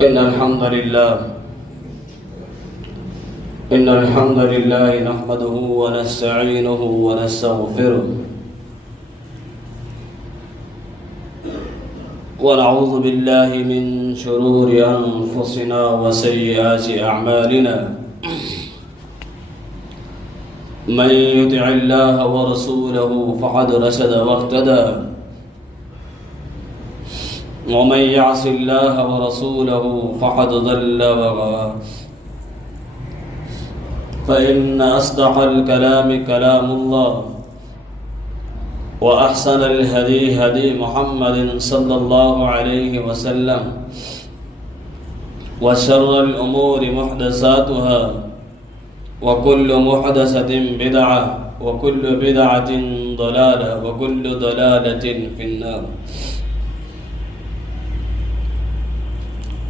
إن الحمد لله نحمده ونستعينه ونستغفره ونعوذ بالله من شرور أنفسنا وسيئات أعمالنا من يطع الله ورسوله فقد رشد واهتدى ومن يعص الله ورسوله فقد ضل وغوى فإن أصدق الكلام كلام الله وأحسن الهدي هدي محمد صلى الله عليه وسلم وشر الأمور محدثاتها وكل محدثة بدعة وكل بدعة ضلالة وكل ضلالة في النار.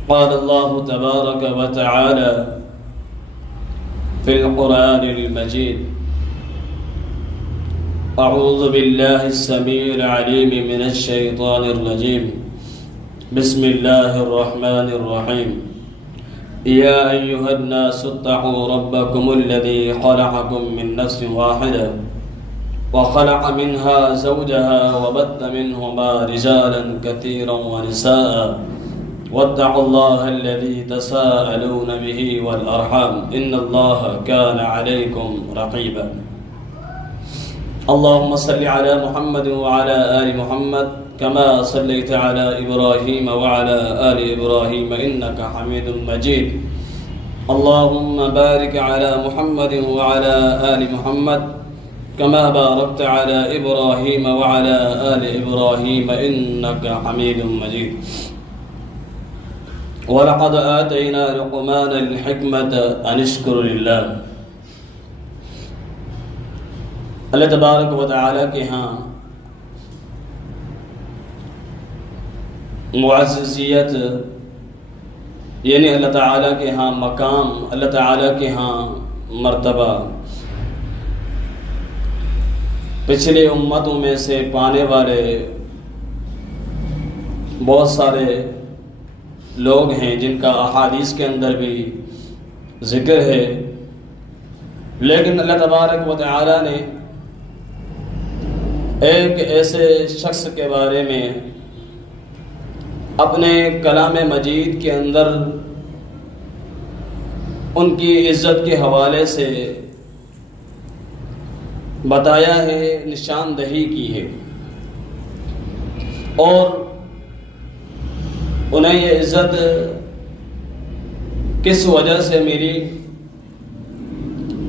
قال الله تبارك وتعالى في القرآن المجيد: أعوذ بالله السميع العليم من الشيطان الرجيم. بسم الله الرحمن الرحيم. يا أيها الناس اتقوا ربكم الذي خلقكم من نفس واحدة وخلق منها زوجها وبث منهما رجالا كثيرا ونساء واتقوا الله الذي تساءلون به والأرحام إن الله كان عليكم رقيبا. اللهم صل على محمد وعلى آل محمد كما صليت على إبراهيم وعلى آل إبراهيم إنك حميد مجيد. اللهم بارك على محمد وعلى آل محمد كما باركت على إبراهيم وعلى آل إبراهيم إنك حميد مجيد. وَلَقَدْ آتَيْنَا لُقْمَانَ الْحِكْمَةَ أَنِ اشْكُرْ لِلَّهِ. اللہ تبارک و تعالیٰ کے ہاں معززیت یعنی اللہ تعالیٰ کے ہاں مقام، اللہ تعالیٰ کے ہاں مرتبہ پچھلے امتوں میں سے پانے والے بہت سارے لوگ ہیں جن کا احادیث کے اندر بھی ذکر ہے، لیکن اللہ تبارک و تعالیٰ نے ایک ایسے شخص کے بارے میں اپنے کلام مجید کے اندر ان کی عزت کے حوالے سے بتایا ہے، نشاندہی کی ہے، اور انہیں یہ عزت کس وجہ سے ملی؟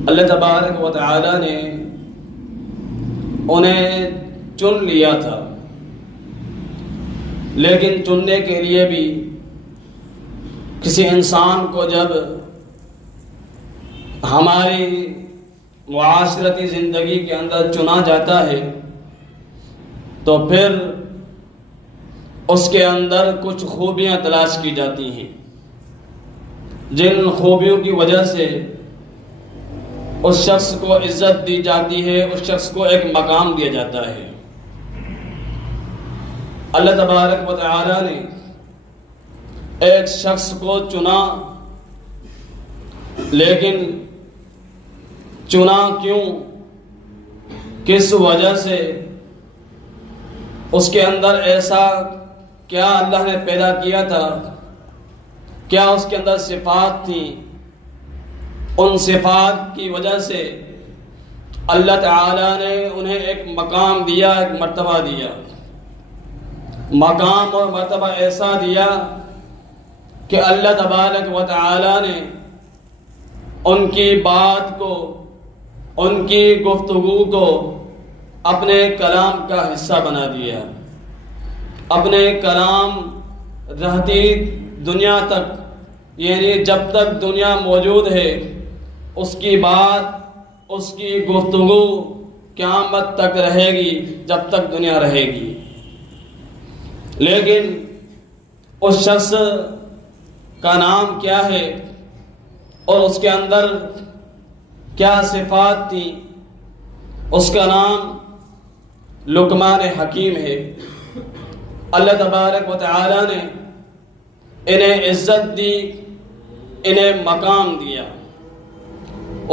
اللہ تبارک و تعالیٰ نے انہیں چن لیا تھا، لیکن چننے کے لیے بھی کسی انسان کو جب ہماری معاشرتی زندگی کے اندر چنا جاتا ہے تو پھر اس کے اندر کچھ خوبیاں تلاش کی جاتی ہیں، جن خوبیوں کی وجہ سے اس شخص کو عزت دی جاتی ہے، اس شخص کو ایک مقام دیا جاتا ہے۔ اللہ تبارک و تعالیٰ نے ایک شخص کو چنا، لیکن چنا کیوں، کس وجہ سے، اس کے اندر ایسا کیا اللہ نے پیدا کیا تھا، کیا اس کے اندر صفات تھیں؟ ان صفات کی وجہ سے اللہ تعالیٰ نے انہیں ایک مقام دیا، ایک مرتبہ دیا، مقام اور مرتبہ ایسا دیا کہ اللہ تبارک و تعالیٰ نے ان کی بات کو، ان کی گفتگو کو اپنے کلام کا حصہ بنا دیا۔ اپنے کلام رہتی دنیا تک، یعنی جب تک دنیا موجود ہے، اس کی بات، اس کی گفتگو قیامت تک رہے گی، جب تک دنیا رہے گی۔ لیکن اس شخص کا نام کیا ہے اور اس کے اندر کیا صفات تھی؟ اس کا نام لقمان حکیم ہے۔ اللہ تبارک و تعالی نے انہیں عزت دی، انہیں مقام دیا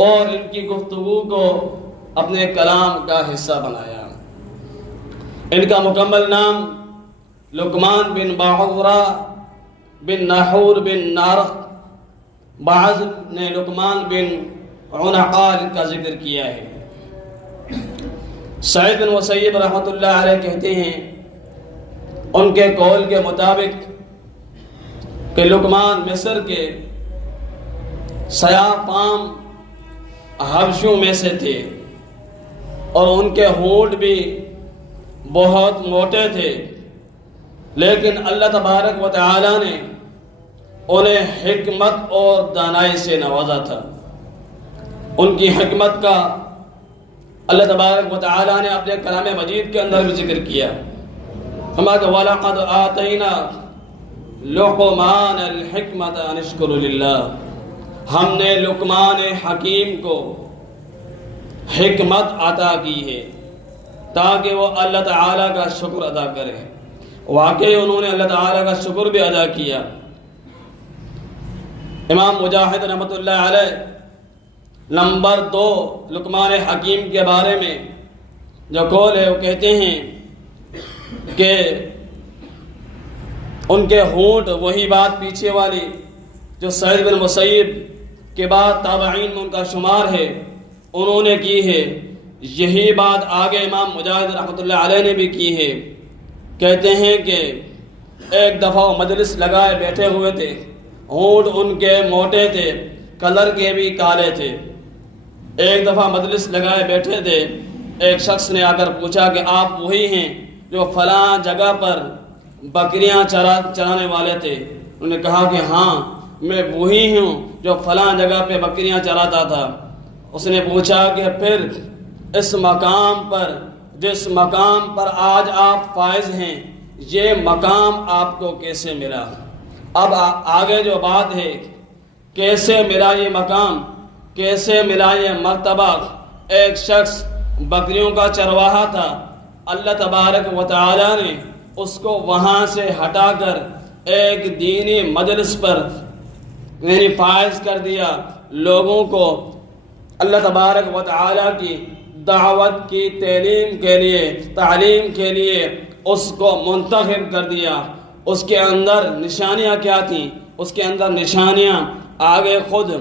اور ان کی گفتگو کو اپنے کلام کا حصہ بنایا۔ ان کا مکمل نام لقمان بن باعورہ بن ناحور بن نارخ، بعض نے لقمان بن عنقال کا ذکر کیا ہے۔ سعید بن مسیب رحمۃ اللہ علیہ کہتے ہیں ان کے قول کے مطابق کہ لقمان مصر کے سیاہ فام حبشوں میں سے تھے اور ان کے ہونٹ بھی بہت موٹے تھے، لیکن اللہ تبارک و تعالی نے انہیں حکمت اور دانائی سے نوازا تھا۔ ان کی حکمت کا اللہ تبارک و تعالی نے اپنے کلام مجید کے اندر بھی ذکر کیا۔ وَلَقَدْ آتَيْنَا لُقْمَانَ الْحِكْمَةَ أَنِ اشْكُرْ لِلَّهِ، ہم نے لقمان حکیم کو حکمت عطا کی ہے تاکہ وہ اللہ تعالیٰ کا شکر ادا کرے۔ واقعی انہوں نے اللہ تعالیٰ کا شکر بھی ادا کیا۔ امام مجاہد رحمۃ اللہ علیہ نمبر 2 لقمان حکیم کے بارے میں جو قول ہے وہ کہتے ہیں کہ ان کے ہونٹ وہی بات پیچھے والی جو سعید بن مسیب کے بعد تابعین میں ان کا شمار ہے انہوں نے کی ہے، یہی بات آگے امام مجاہد رحمۃ اللہ علیہ نے بھی کی ہے۔ کہتے ہیں کہ ایک دفعہ وہ مجلس لگائے بیٹھے ہوئے تھے، ہونٹ ان کے موٹے تھے، کلر کے بھی کالے تھے۔ ایک دفعہ مجلس لگائے بیٹھے تھے، ایک شخص نے آ کر پوچھا کہ آپ وہی ہیں جو فلاں جگہ پر بکریاں چرانے والے تھے؟ انہوں نے کہا کہ ہاں میں وہی ہوں جو فلاں جگہ پہ بکریاں چراتا تھا۔ اس نے پوچھا کہ پھر اس مقام پر جس مقام پر آج آپ فائز ہیں یہ مقام آپ کو کیسے ملا؟ اب آگے جو بات ہے کیسے ملا یہ مقام، کیسے ملا یہ مرتبہ؟ ایک شخص بکریوں کا چرواہا تھا، اللہ تبارک و تعالی نے اس کو وہاں سے ہٹا کر ایک دینی مجلس پر فائز کر دیا، لوگوں کو اللہ تبارک و تعالی کی دعوت کی تعلیم کے لیے اس کو منتخب کر دیا۔ اس کے اندر نشانیاں کیا تھیں؟ اس کے اندر نشانیاں آگے خود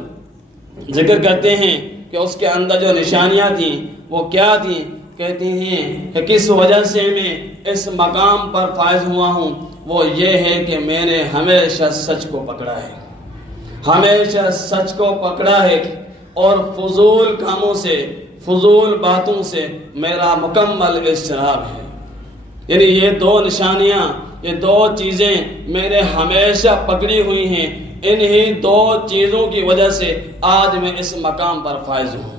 ذکر کرتے ہیں کہ اس کے اندر جو نشانیاں تھیں وہ کیا تھیں؟ کہتے ہیں کہ کس وجہ سے میں اس مقام پر فائز ہوا ہوں، وہ یہ ہے کہ میں نے ہمیشہ سچ کو پکڑا ہے، ہمیشہ سچ کو پکڑا ہے اور فضول کاموں سے، فضول باتوں سے میرا مکمل اجتناب ہے۔ یعنی یہ دو نشانیاں، یہ دو چیزیں میں نے ہمیشہ پکڑی ہوئی ہیں، انہی دو چیزوں کی وجہ سے آج میں اس مقام پر فائز ہوں۔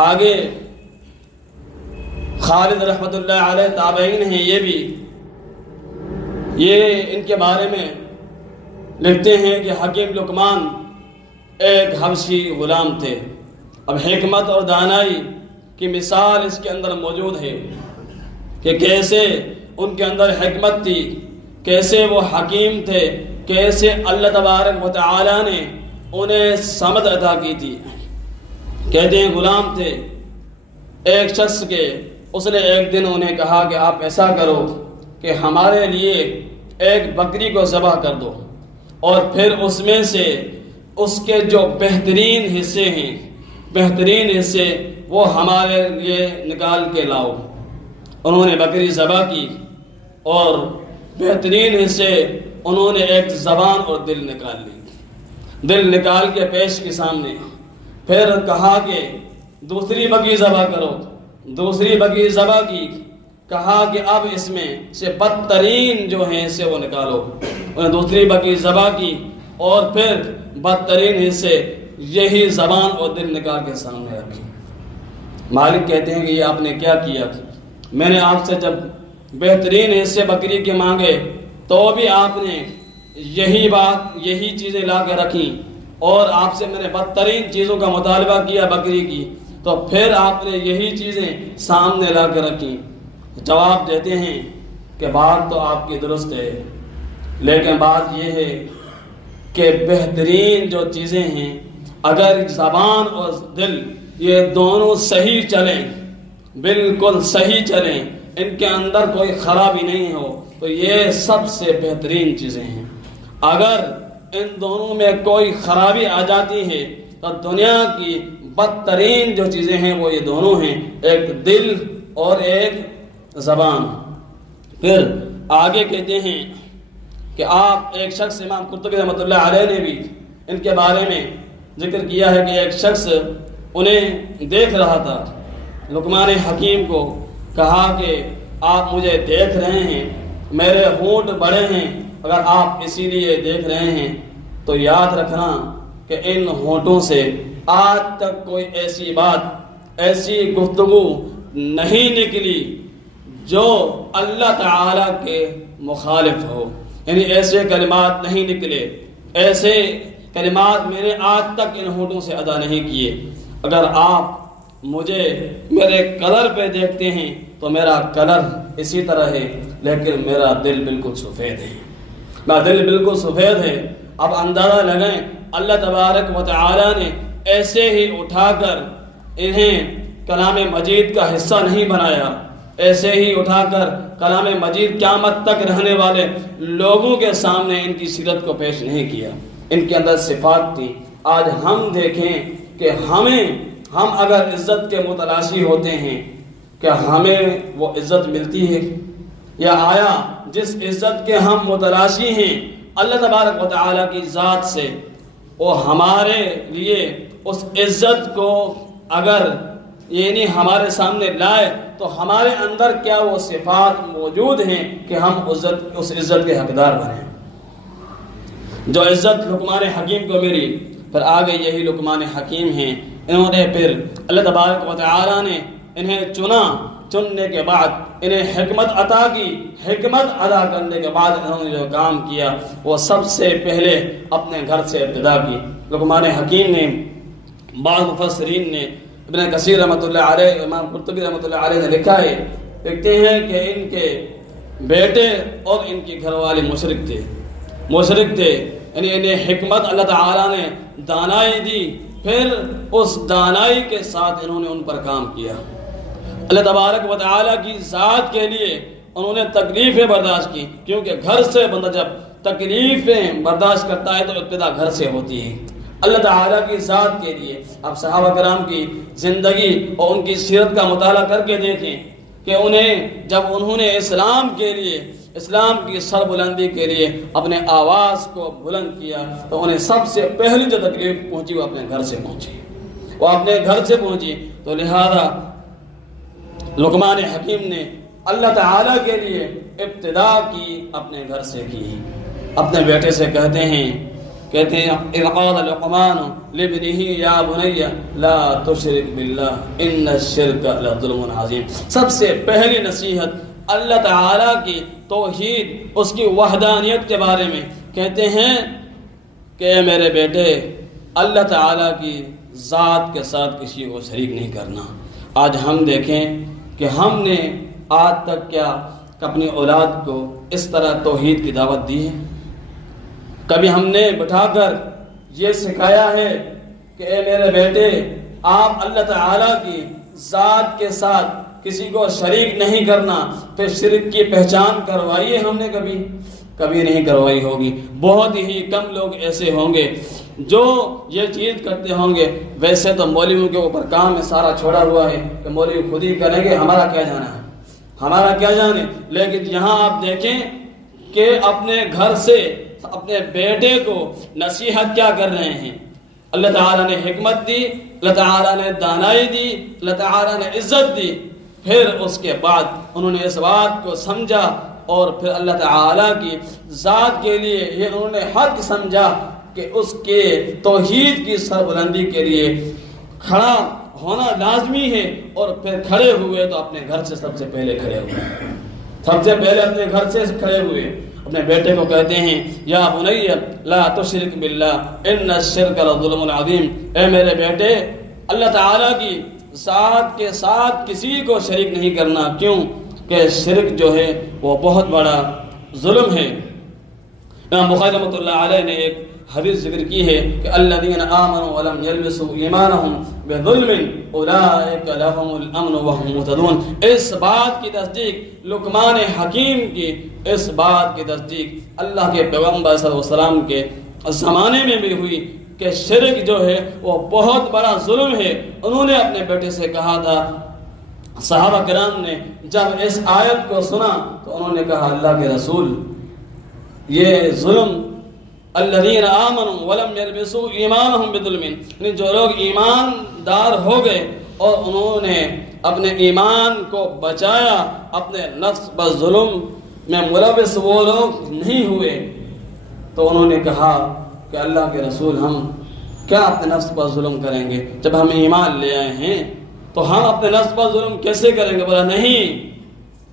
آگے خالد رحمۃ اللہ علیہ تابعین ہیں، یہ ان کے بارے میں لکھتے ہیں کہ حکیم لقمان ایک حبشی غلام تھے۔ اب حکمت اور دانائی کی مثال اس کے اندر موجود ہے کہ کیسے ان کے اندر حکمت تھی، کیسے وہ حکیم تھے، کیسے اللہ تبارک و تعالی نے انہیں سمجھ عطا کی تھی۔ کہتے ہیں غلام تھے ایک شخص کے، اس نے ایک دن انہیں کہا کہ آپ ایسا کرو کہ ہمارے لیے ایک بکری کو ذبح کر دو اور پھر اس میں سے اس کے جو بہترین حصے ہیں، بہترین حصے وہ ہمارے لیے نکال کے لاؤ۔ انہوں نے بکری ذبح کی اور بہترین حصے انہوں نے ایک زبان اور دل نکال لی، دل نکال کے پیش کے سامنے، پھر کہا کہ دوسری بکری ذبح کرو، دوسری بکری ذبح کی، کہا کہ اب اس میں سے بدترین جو ہیں حصے وہ نکالو۔ انہوں نے دوسری بکری ذبح کی اور پھر بدترین حصے یہی زبان اور دل نکال کے سامنے رکھی۔ مالک کہتے ہیں کہ یہ آپ نے کیا کیا؟ میں نے آپ سے جب بہترین حصے بکری کے مانگے تو بھی آپ نے یہی چیزیں لا کے رکھی، اور آپ سے میں نے بدترین چیزوں کا مطالبہ کیا بکری کی تو پھر آپ نے یہی چیزیں سامنے لا کے رکھی۔ جواب دیتے ہیں کہ بات تو آپ کی درست ہے، لیکن بات یہ ہے کہ بہترین جو چیزیں ہیں، اگر زبان اور دل یہ دونوں صحیح چلیں، بالکل صحیح چلیں، ان کے اندر کوئی خرابی نہیں ہو، تو یہ سب سے بہترین چیزیں ہیں۔ اگر ان دونوں میں کوئی خرابی آ جاتی ہے تو دنیا کی بدترین جو چیزیں ہیں وہ یہ دونوں ہیں، ایک دل اور ایک زبان۔ پھر آگے کہتے ہیں کہ آپ ایک شخص، امام قرطبی رحمۃ اللہ علیہ نے بھی ان کے بارے میں ذکر کیا ہے کہ ایک شخص انہیں دیکھ رہا تھا، لقمان حکیم کو کہا کہ آپ مجھے دیکھ رہے ہیں، میرے ہونٹ بڑے ہیں، اگر آپ اسی لیے دیکھ رہے ہیں تو یاد رکھنا کہ ان ہونٹوں سے آج تک کوئی ایسی بات، ایسی گفتگو نہیں نکلی جو اللہ تعالیٰ کے مخالف ہو، یعنی ایسے کلمات نہیں نکلے، ایسے کلمات میں نے آج تک ان ہونٹوں سے ادا نہیں کیے۔ اگر آپ مجھے میرے کلر پہ دیکھتے ہیں تو میرا کلر اسی طرح ہے، لیکن میرا دل بالکل سفید ہے، میرا دل بالکل سفید ہے۔ اب اندازہ لگائیں، اللہ تبارک و تعالی نے ایسے ہی اٹھا کر انہیں کلام مجید کا حصہ نہیں بنایا، ایسے ہی اٹھا کر کلام مجید قیامت تک رہنے والے لوگوں کے سامنے ان کی سیرت کو پیش نہیں کیا، ان کے اندر صفات تھی۔ آج ہم دیکھیں کہ ہم اگر عزت کے متلاشی ہوتے ہیں، کیا ہمیں وہ عزت ملتی ہے؟ یا آیا جس عزت کے ہم متلاشی ہیں اللہ تبارک و تعالیٰ کی ذات سے، وہ ہمارے لیے اس عزت کو اگر یعنی ہمارے سامنے لائے تو ہمارے اندر کیا وہ صفات موجود ہیں کہ ہم اس عزت کے حقدار بنیں؟ جو عزت لقمان حکیم کو ملی، پھر آگے یہی لقمان حکیم ہیں، انہوں نے پھر اللہ تبارک و تعالیٰ نے انہیں چننے کے بعد انہیں حکمت عطا کی، حکمت ادا کرنے کے بعد انہوں نے جو کام کیا وہ سب سے پہلے اپنے گھر سے ابتدا کی۔ لقمان حکیم نے، بعض مفسرین نے، ابن کثیر رحمۃ اللہ علیہ، امام قرطبی رحمۃ اللہ علیہ نے لکھا ہے، لکھتے ہیں کہ ان کے بیٹے اور ان کی گھر والے مشرک تھے، یعنی انہیں حکمت اللہ تعالیٰ نے دانائی دی، پھر اس دانائی کے ساتھ انہوں نے ان پر کام کیا۔ اللہ تبارک و تعالیٰ کی ذات کے لیے انہوں نے تکلیفیں برداشت کی، کیونکہ گھر سے بندہ جب تکلیفیں برداشت کرتا ہے تو ابتدا گھر سے ہوتی ہے۔ اللہ تعالیٰ کی ذات کے لیے اب صحابہ کرام کی زندگی اور ان کی سیرت کا مطالعہ کر کے دیکھیں کہ جب انہوں نے اسلام کے لیے، اسلام کی سربلندی کے لیے اپنے آواز کو بلند کیا تو انہیں سب سے پہلی جو تکلیف پہنچی وہ اپنے گھر سے پہنچی، تو لہذا لقمان حکیم نے اللہ تعالیٰ کے لیے ابتدا کی اپنے گھر سے کی۔ اپنے بیٹے سے کہتے ہیں اذ قال لقمان لابنه یا بنی لا تشرک باللہ ان الشرک لظلم عظیم۔ سب سے پہلی نصیحت اللہ تعالیٰ کی توحید، اس کی وحدانیت کے بارے میں کہتے ہیں کہ میرے بیٹے اللہ تعالیٰ کی ذات کے ساتھ کسی کو شریک نہیں کرنا۔ آج ہم دیکھیں کہ ہم نے آج تک کیا اپنی اولاد کو اس طرح توحید کی دعوت دی ہے؟ کبھی ہم نے بٹھا کر یہ سکھایا ہے کہ اے میرے بیٹے آپ اللہ تعالیٰ کی ذات کے ساتھ کسی کو شریک نہیں کرنا، پھر شرک کی پہچان کروائیے؟ ہم نے کبھی نہیں کروائی ہوگی۔ بہت ہی کم لوگ ایسے ہوں گے جو یہ چیز کرتے ہوں گے۔ ویسے تو مولویوں کے اوپر کام میں سارا چھوڑا ہوا ہے کہ مولوی خود ہی کریں گے، ہمارا کیا جانے، لیکن یہاں آپ دیکھیں کہ اپنے گھر سے اپنے بیٹے کو نصیحت کیا کر رہے ہیں؟ اللہ تعالیٰ نے حکمت دی، اللہ تعالیٰ نے دانائی دی، اللہ تعالیٰ نے عزت دی، پھر اس کے بعد انہوں نے اس بات کو سمجھا اور پھر اللہ تعالیٰ کی ذات کے لیے یہ انہوں نے حق سمجھا کہ اس کے توحید کی سربلندی کے لیے کھڑا ہونا لازمی ہے، اور پھر کھڑے ہوئے تو اپنے گھر سے سب سے پہلے اپنے گھر سے کھڑے ہوئے۔ اپنے بیٹے کو کہتے ہیں یا بنی لا تشرک باللہ ان الشرک لظلم عظیم، اے میرے بیٹے اللہ تعالیٰ کی ذات کے ساتھ کسی کو شریک نہیں کرنا، کیوں کہ شرک جو ہے وہ بہت بڑا ظلم ہے۔ امام بخاری رحمۃ اللہ علیہ نے ایک حدیث ذکر کی ہے کہ الذین آمنوا ولم یلبسوا ایمانہم بظلم اولئک لہم الامن وہم مہتدون۔ اس بات کی تصدیق لقمان حکیم کی، اس بات کی تصدیق اللہ کے پیغمبر صلی اللہ علیہ وسلم کے زمانے میں بھی ہوئی کہ شرک جو ہے وہ بہت بڑا ظلم ہے۔ انہوں نے اپنے بیٹے سے کہا تھا، صحابہ کرام نے جب اس آیت کو سنا تو انہوں نے کہا اللہ کے رسول، یہ ظلم الذین آمنوا ولم یلبسوا ایمانہم بظلم، یعنی جو لوگ ایماندار ہو گئے اور انہوں نے اپنے ایمان کو بچایا، اپنے نفس پر ظلم میں ملوث وہ لوگ نہیں ہوئے، تو انہوں نے کہا کہ اللہ کے رسول ہم کیا اپنے نفس پر ظلم کریں گے؟ جب ہم ایمان لے آئے ہیں تو ہم اپنے نفس پر ظلم کیسے کریں گے؟ بولا نہیں،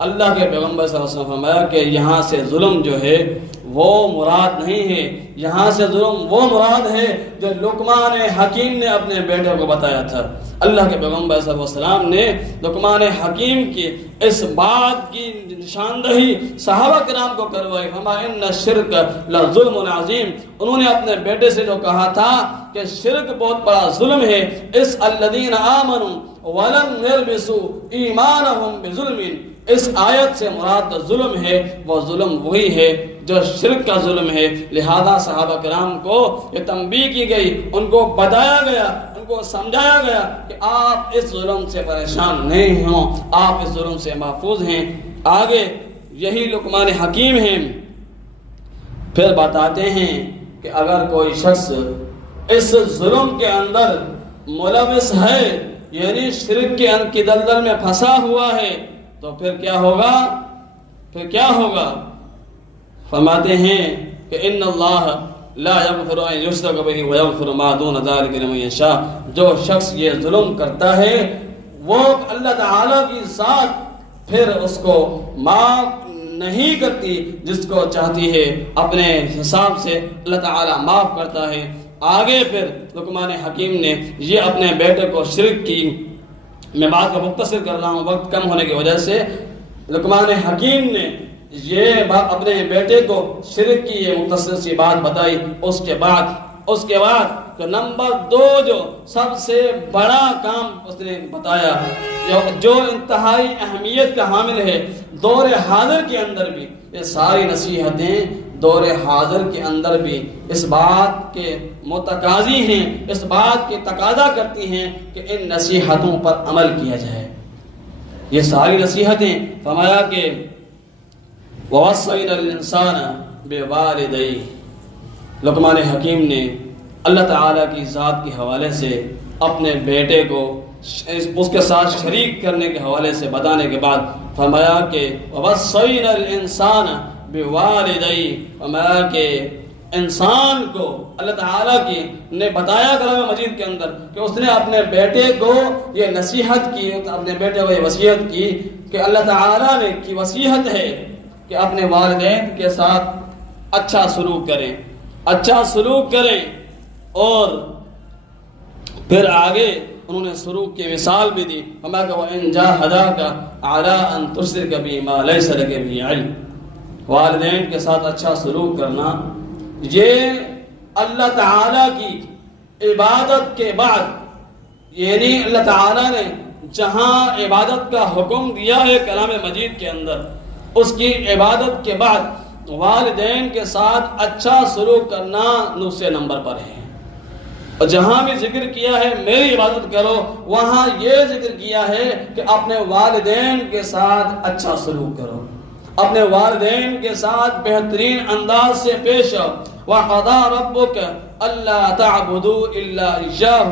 اللہ کے پیغمبر صلی اللہ علیہ وسلم فرمایا کہ یہاں سے ظلم جو ہے وہ مراد نہیں ہے، یہاں سے ظلم وہ مراد ہے جو لقمان حکیم نے اپنے بیٹے کو بتایا تھا۔ اللہ کے پیغمبر صلی اللہ علیہ وسلم نے لقمان حکیم کی اس بات کی نشاندہی صحابہ کرام کو کروائی، فرمایا ان الشرک لظلم عظیم۔ انہوں نے اپنے بیٹے سے جو کہا تھا کہ شرک بہت بڑا ظلم ہے، اس الذین آمنوا ولم یلبسوا ایمانہم بظلم، اس آیت سے مراد ظلم ہے وہ ظلم وہی ہے جو شرک کا ظلم ہے۔ لہذا صحابہ کرام کو یہ تنبیہ کی گئی، ان کو بتایا گیا، ان کو سمجھایا گیا کہ آپ اس ظلم سے پریشان نہیں ہوں، آپ اس ظلم سے محفوظ ہیں۔ آگے یہی لقمان حکیم ہیں، پھر بتاتے ہیں کہ اگر کوئی شخص اس ظلم کے اندر ملوث ہے، یعنی شرک کے دلدل میں پھنسا ہوا ہے، تو پھر کیا ہوگا؟ پھر کیا ہوگا؟ فرماتے ہیں کہ ان اللہ لا یغفر ان یشرک بہ ویغفر ما دون ذلک لمن یشاء۔ جو شخص یہ ظلم کرتا ہے وہ اللہ تعالیٰ کی ذات پھر اس کو معاف نہیں کرتی، جس کو چاہتی ہے اپنے حساب سے اللہ تعالیٰ معاف کرتا ہے۔ آگے پھر لقمان حکیم نے یہ اپنے بیٹے کو شرک کی، میں بات کو مختصر کر رہا ہوں وقت کم ہونے کی وجہ سے، لقمان حکیم نے یہ بات اپنے بیٹے کو شرک کی یہ مختصر سی بات بتائی۔ اس کے بعد جو نمبر 2 جو سب سے بڑا کام اس نے بتایا، جو انتہائی اہمیت کا حامل ہے دور حاضر کے اندر بھی، یہ ساری نصیحتیں دور حاضر کے اندر بھی اس بات کے متقاضی ہیں، اس بات کے تقاضا کرتی ہیں کہ ان نصیحتوں پر عمل کیا جائے۔ یہ ساری نصیحتیں فرمایا کہ وَوَصَّيْنَا الْإِنسَانَ بِوَالِدَيْهِ، لقمان حکیم نے اللہ تعالیٰ کی ذات کے حوالے سے اپنے بیٹے کو اس کے ساتھ شریک کرنے کے حوالے سے بتانے کے بعد فرمایا کہ وَوَصَّيْنَا الْإِنسَانَ بِوَالِدَيْهِ، فرمایا کہ انسان کو اللہ تعالیٰ کی نے بتایا کلام مجید کے اندر کہ اس نے اپنے بیٹے کو یہ نصیحت کی، اپنے بیٹے کو یہ وصیت کی کہ اللہ تعالیٰ نے کی وصیت ہے کہ اپنے والدین کے ساتھ اچھا سلوک کریں، اچھا سلوک کریں۔ اور پھر آگے انہوں نے سلوک کی مثال بھی دی، فرمایا کہ وَإِن جَاهَدَاكَ عَلَىٰ أَن تُشْرِكَ بِي مَا لَيْسَ لَكَ بِهِ عِلْمٌ۔ والدین کے ساتھ اچھا سلوک کرنا یہ اللہ تعالیٰ کی عبادت کے بعد، یعنی اللہ تعالیٰ نے جہاں عبادت کا حکم دیا ہے کلام مجید کے اندر، اس کی عبادت کے بعد والدین کے ساتھ اچھا سلوک کرنا دوسرے نمبر پر ہے۔ اور جہاں بھی ذکر کیا ہے میری عبادت کرو، وہاں یہ ذکر کیا ہے کہ اپنے والدین کے ساتھ اچھا سلوک کرو، اپنے والدین کے ساتھ بہترین انداز سے پیش آؤ۔ وَقَضَىٰ رَبُّكَ أَلَّا تَعْبُدُوا إِلَّا إِيَّاهُ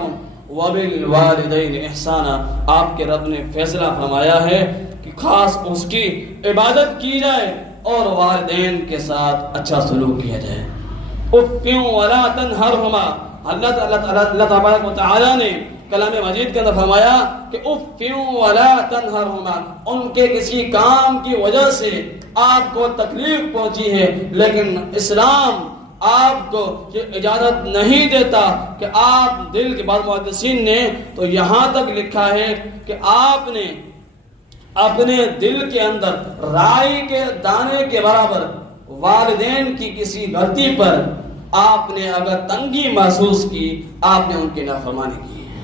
وَبِالْوَالِدَيْنِ إِحْسَانًا۔ آپ کے رب نے فیصلہ فرمایا ہے کہ خاص اس کی عبادت کی جائے اور والدین کے ساتھ اچھا سلوک کیا جائے۔ اُفٍّ وَلَا تَنْهَرْهُمَا، اللہ تبارک و تعالیٰ نے کلام مجید کے اندر فرمایا کہ اُفٍّ وَلَا تَنْهَرْهُمَا، ان کے کسی کام کی وجہ سے آپ کو تکلیف پہنچی ہے، لیکن اسلام آپ کو یہ اجازت نہیں دیتا کہ آپ دل کے بعد محدثین نے تو یہاں تک لکھا ہے کہ آپ نے اپنے دل کے اندر رائی کے دانے کے برابر والدین کی کسی غلطی پر آپ نے اگر تنگی محسوس کی، آپ نے ان کی نافرمانی کی ہے،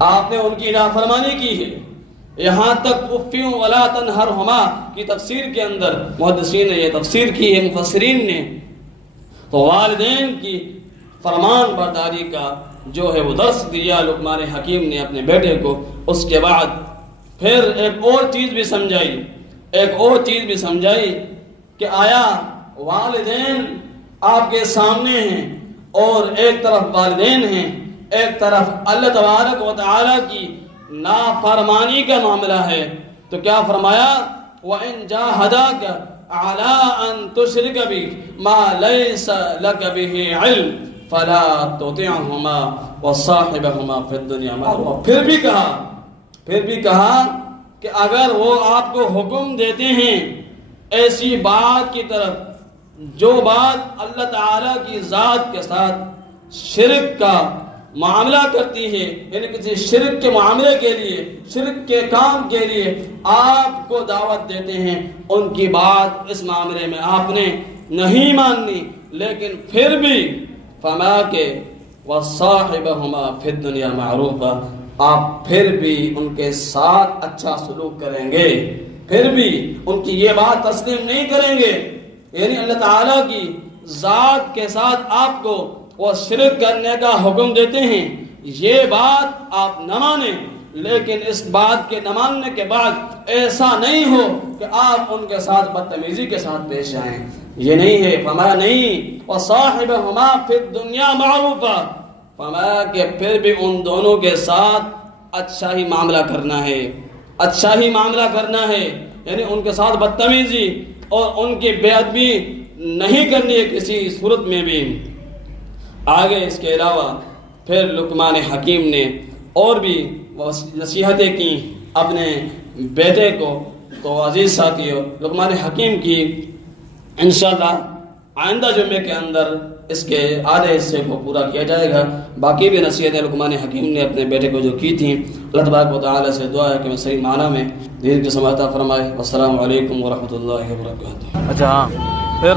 آپ نے ان کی نافرمانی کی ہے۔ یہاں تک افیوں ولا تنہرہما کی تفسیر کے اندر محدثین نے یہ تفسیر کی ہے، مفسرین نے، تو والدین کی فرمان برداری کا جو ہے وہ درس دیا لقمان حکیم نے اپنے بیٹے کو۔ اس کے بعد پھر ایک اور چیز بھی سمجھائی کہ آیا والدین آپ کے سامنے ہیں اور ایک طرف والدین ہیں، ایک طرف اللہ تبارک و تعالی کی نافرمانی کا معاملہ ہے، تو کیا فرمایا؟ وَإِن جَاهَدَاكَ عَلَىٰ أَن تُشْرِكَ بِي مَا لَيْسَ لَكَ بِهِ عِلْمٌ فَلَا تُطِعْهُمَا وَصَاحِبْهُمَا فِي الدُّنْيَا مَعْرُوفًا۔ پھر بھی کہا کہ اگر وہ آپ کو حکم دیتے ہیں ایسی بات کی طرف جو بات اللہ تعالیٰ کی ذات کے ساتھ شرک کا معاملہ کرتی ہے، یعنی کسی شرک کے معاملے کے لیے، شرک کے کام کے لیے آپ کو دعوت دیتے ہیں، ان کی بات اس معاملے میں آپ نے نہیں ماننی، لیکن پھر بھی فما کے وصاحبہما فی الدنیا معروفا، آپ پھر بھی ان کے ساتھ اچھا سلوک کریں گے، پھر بھی ان کی یہ بات تسلیم نہیں کریں گے، یعنی اللہ تعالیٰ کی ذات کے ساتھ آپ کو وہ شرک کرنے کا حکم دیتے ہیں، یہ بات آپ نہ مانیں، لیکن اس بات کے نہ ماننے کے بعد ایسا نہیں ہو کہ آپ ان کے ساتھ بدتمیزی کے ساتھ پیش آئیں، یہ نہیں ہے۔ فرمایا نہیں، وَصَاحِبَهُمَا فِي الدُّنْيَا مَعْرُوفًا، فرمایا کہ پھر بھی ان دونوں کے ساتھ اچھا ہی معاملہ کرنا ہے، اچھا ہی معاملہ کرنا ہے، یعنی ان کے ساتھ بدتمیزی اور ان کی بے ادبی نہیں کرنی ہے کسی صورت میں بھی۔ آگے اس کے علاوہ پھر لقمان حکیم نے اور بھی نصیحتیں کی اپنے بیٹے کو۔ تو عزیز ساتھیو، لقمان حکیم کی انشاءاللہ آئندہ جمعے کے اندر اس کے آدھے حصے کو پورا کیا جائے گا۔ باقی بھی نصیحتیں لقمان حکیم نے اپنے بیٹے کو جو کی تھیں، اللہ تبارک و تعالیٰ سے دعا ہے کہ میں صحیح معنی میں دین کی سماعت فرمائے۔ السلام علیکم ورحمۃ اللہ وبرکاتہ۔ اچھا ہاں، پھر